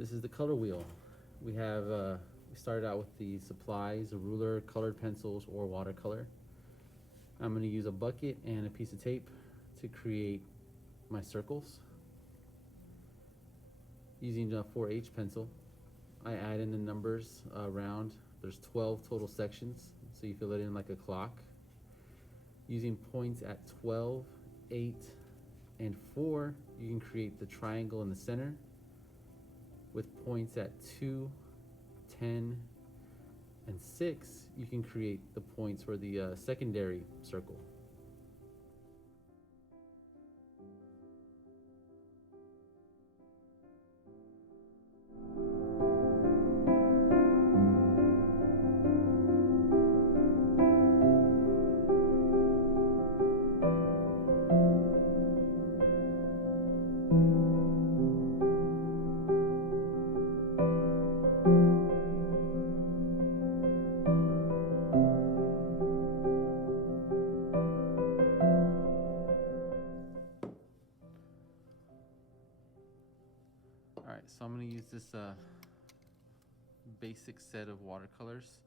This is the color wheel. We started out with the supplies, a ruler, colored pencils, or watercolor. I'm going to use a bucket and a piece of tape to create my circles. Using a 4H pencil, I add in the numbers around. There's 12 total sections, so you fill it in like a clock. Using points at 12, 8, and 4, you can create the triangle in the center. With points at 2, 10, and 6, you can create the points for the secondary circle. Alright, so I'm going to use this basic set of watercolors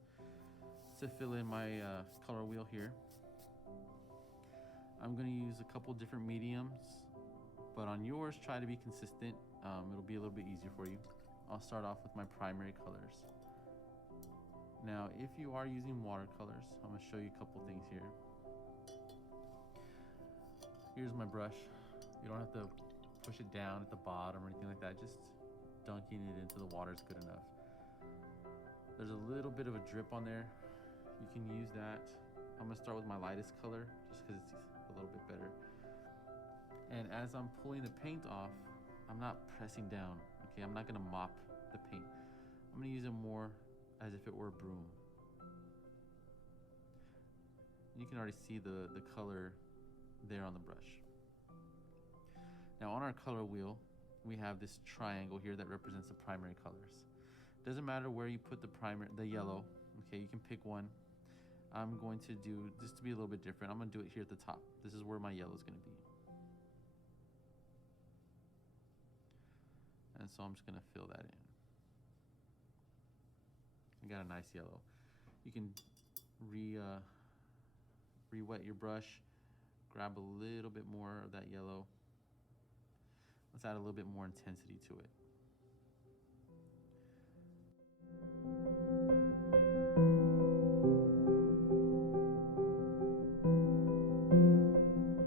to fill in my color wheel here. I'm going to use a couple different mediums, but on yours, try to be consistent. It'll be a little bit easier for you. I'll start off with my primary colors. Now, if you are using watercolors, I'm going to show you a couple things here. Here's my brush. You don't have to push it down at the bottom or anything like that. Just dunking it into the water is good enough. There's a little bit of a drip on there. You can use that. I'm gonna start with my lightest color just because it's a little bit better. And as I'm pulling the paint off, I'm not pressing down. Okay, I'm not gonna mop the paint. I'm gonna use it more as if it were a broom. You can already see the color there on the brush. Now on our color wheel, we have this triangle here that represents the primary colors. Doesn't matter where you put the yellow, okay, you can pick one. I'm going to do, just to be a little bit different, I'm gonna do it here at the top. This is where my yellow is gonna be. And so I'm just gonna fill that in. I got a nice yellow. You can re-wet your brush, grab a little bit more of that yellow. Let's add a little bit more intensity to it.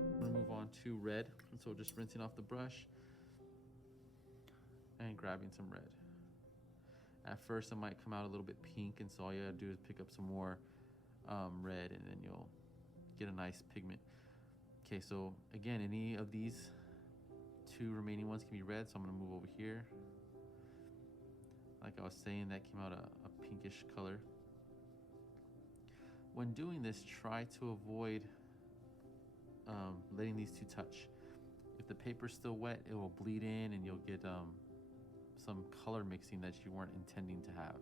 I'm gonna move on to red, and so just rinsing off the brush and grabbing some red. At first, it might come out a little bit pink, and so all you gotta do is pick up some more red, and then you'll get a nice pigment. Okay, so again, any of these two remaining ones can be red, so I'm gonna move over here. Like I was saying, that came out a pinkish color. When doing this, try to avoid letting these two touch. If the paper's still wet, it will bleed in and you'll get some color mixing that you weren't intending to have.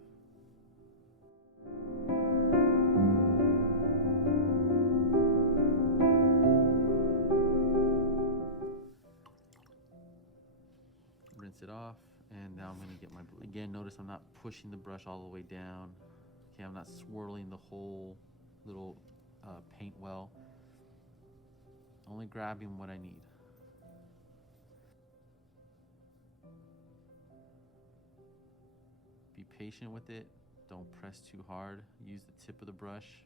Rinse it off, and now I'm going to get my blue. Again, notice I'm not pushing the brush all the way down. Okay, I'm not swirling the whole little paint well. Only grabbing what I need. Be patient with it. Don't press too hard. Use the tip of the brush.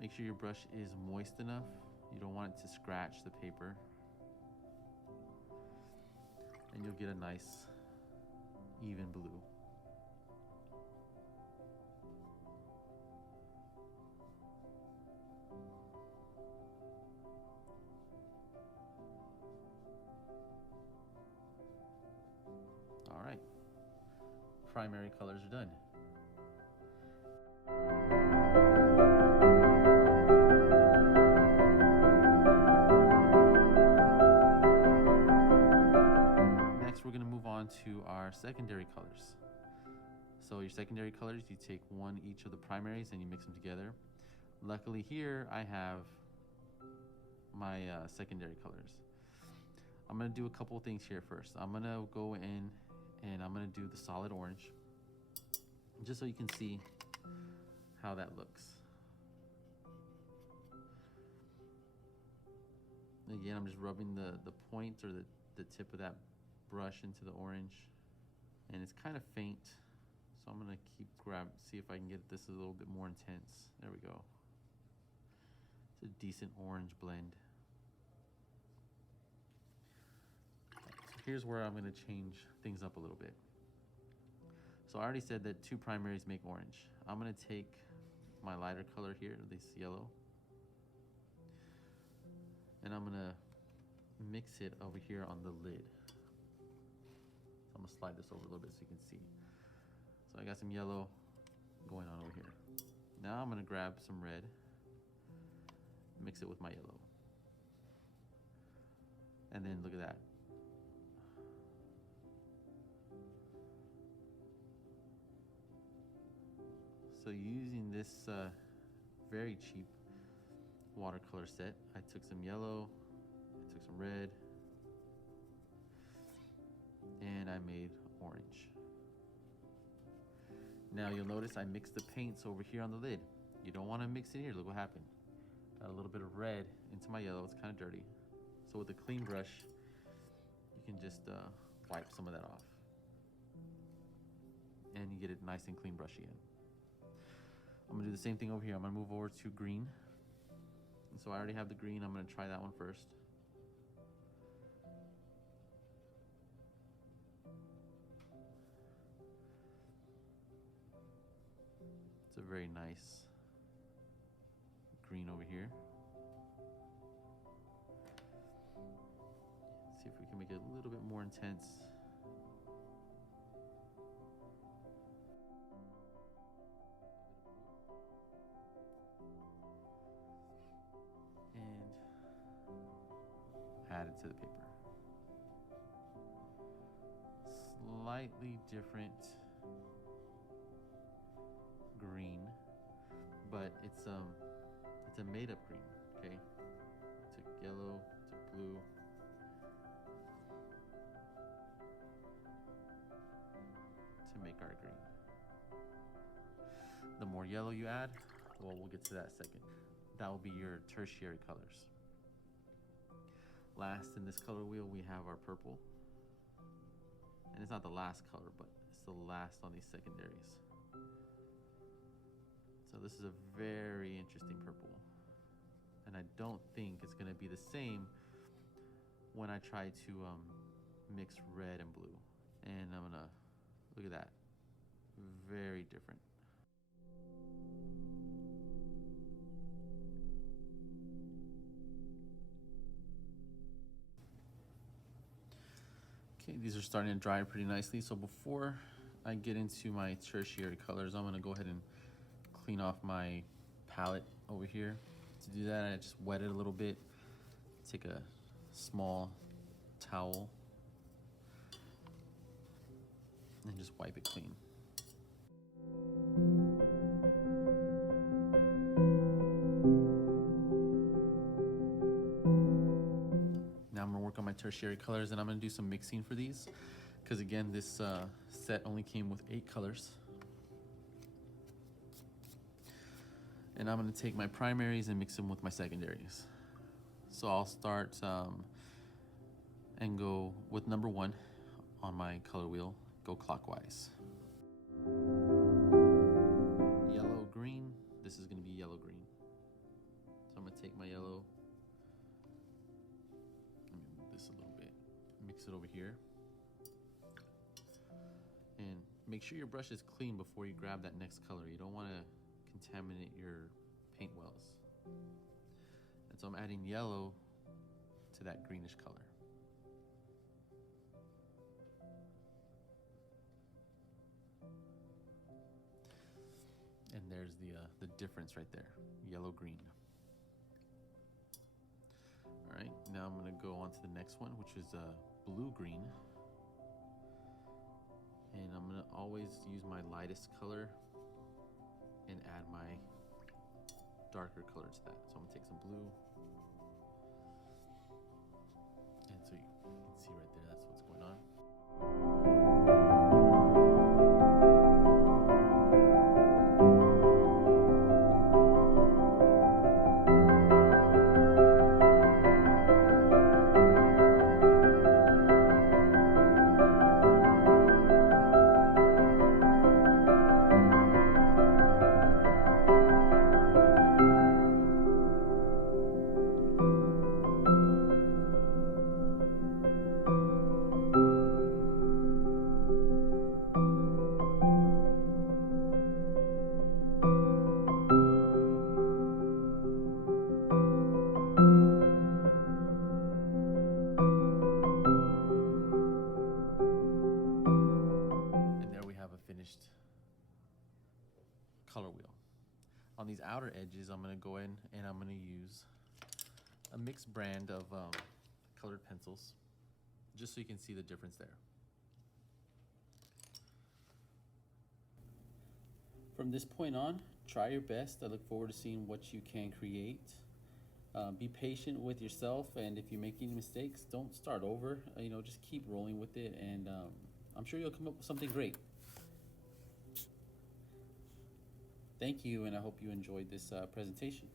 Make sure your brush is moist enough. You don't want it to scratch the paper. And you'll get a nice, even blue. All right, primary colors are done. Next, we're going to move on to our secondary colors. So your secondary colors, you take one each of the primaries and you mix them together. Luckily here, I have my secondary colors. I'm gonna do a couple of things here first. I'm gonna go in and I'm gonna do the solid orange, just so you can see how that looks. Again, I'm just rubbing the point or the tip of that brush into the orange, and it's kind of faint, so I'm gonna see if I can get this a little bit more intense. There we go. It's a decent orange blend. So here's where I'm gonna change things up a little bit. So I already said that 2 primaries make orange. I'm gonna take my lighter color here, this yellow, and I'm gonna mix it over here on the lid. So I'm gonna slide this over a little bit so you can see. So I got some yellow going on over here. Now I'm gonna grab some red, mix it with my yellow. And then look at that. So using this very cheap watercolor set, I took some yellow, I took some red, and I made orange. Now you'll notice I mixed the paints over here on the lid. You don't want to mix it here. Look what happened. Got a little bit of red into my yellow. It's kind of dirty. So with a clean brush, you can just wipe some of that off. And you get it nice and clean brush again. I'm gonna do the same thing over here. I'm gonna move over to green. And so I already have the green. I'm gonna try that one first. It's a very nice green over here. See if we can make it a little bit more intense. And add it to the paper. Slightly different green, but it's a made-up green. Okay, took yellow, took blue, to make our green. The more yellow you add, well, we'll get to that second. That will be your tertiary colors. Last in this color wheel, we have our purple. And it's not the last color, but it's the last on these secondaries. So this is a very interesting purple. And I don't think it's gonna be the same when I try to mix red and blue. And I'm gonna, look at that, very different. Okay, these are starting to dry pretty nicely. So before I get into my tertiary colors, I'm gonna go ahead and clean off my palette over here. To do that, I just wet it a little bit. Take a small towel and just wipe it clean. Now I'm gonna work on my tertiary colors, and I'm gonna do some mixing for these, because again, this set only came with 8 colors. And I'm gonna take my primaries and mix them with my secondaries. So I'll start and go with number 1 on my color wheel, go clockwise. Yellow, green, this is gonna be yellow, green. So I'm gonna take my yellow, let me move this a little bit, mix it over here. And make sure your brush is clean before you grab that next color. You don't wanna contaminate your paint wells. And so I'm adding yellow to that greenish color. And there's the difference right there, yellow green. All right, now I'm gonna go on to the next one, which is blue green. And I'm gonna always use my lightest color and add my darker color to that. So I'm gonna take some blue. And so go in and I'm gonna use a mixed brand of colored pencils, just so you can see the difference there. From this point on, try your best. I look forward to seeing what you can create. Be patient with yourself, and if you make any mistakes, don't start over. Just keep rolling with it, and I'm sure you'll come up with something great. Thank you, and I hope you enjoyed this presentation.